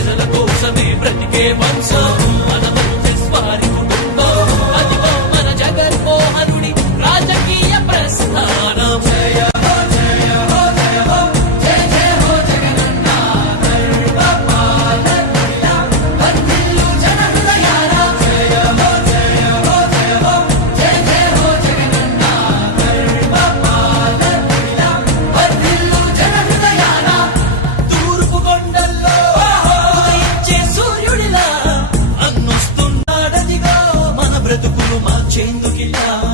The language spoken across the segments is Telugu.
ప్రజల కోసమే బ్రతికే వంశం diciendo que la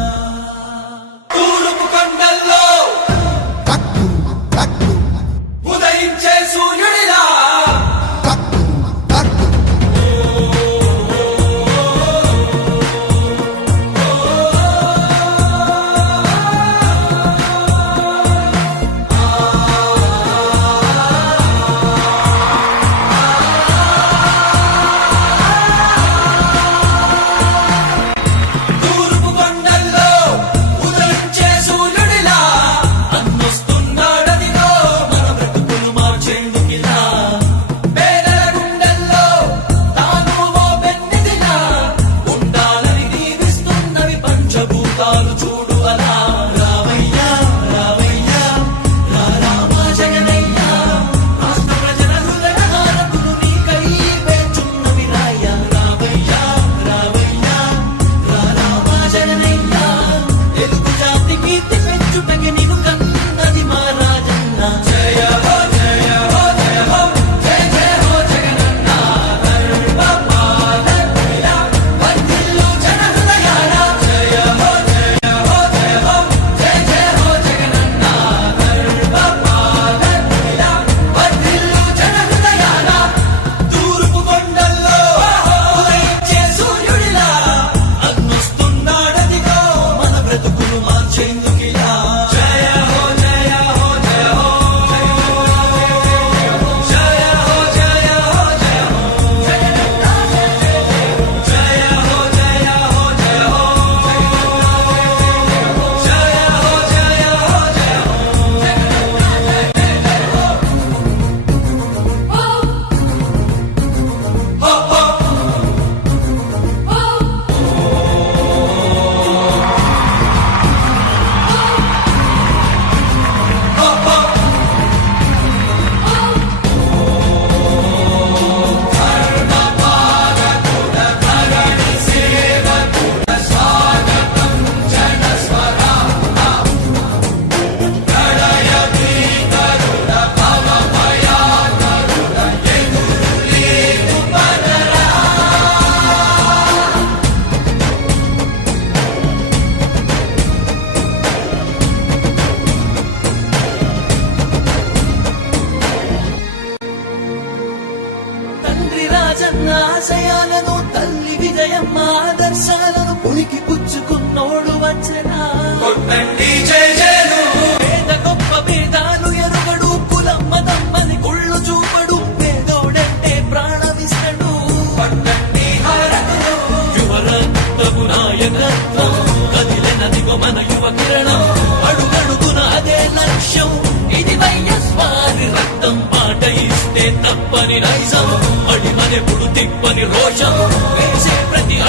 కొట్టండి జై జయను పేద గొప్ప భేదాలు ఎరుగడు కులం మతమ్మని కుళ్ళు చూపడు పేదోడంటే ప్రాణమిస్తడు పట్టండి హారతులు యువరక్తపు నాయకత్వం కదిలినదిగో మన యువ కిరణం. అడుగడుగున అదే లక్ష్యం ఇది వైఎస్వారి రక్తం. మాట ఇస్తే తప్పని నైజం అడిమనెప్పుడు తిప్పని రోషం.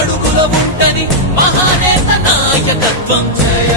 అడుగుల ఉంటని మహానేత నాయకత్వం. జయ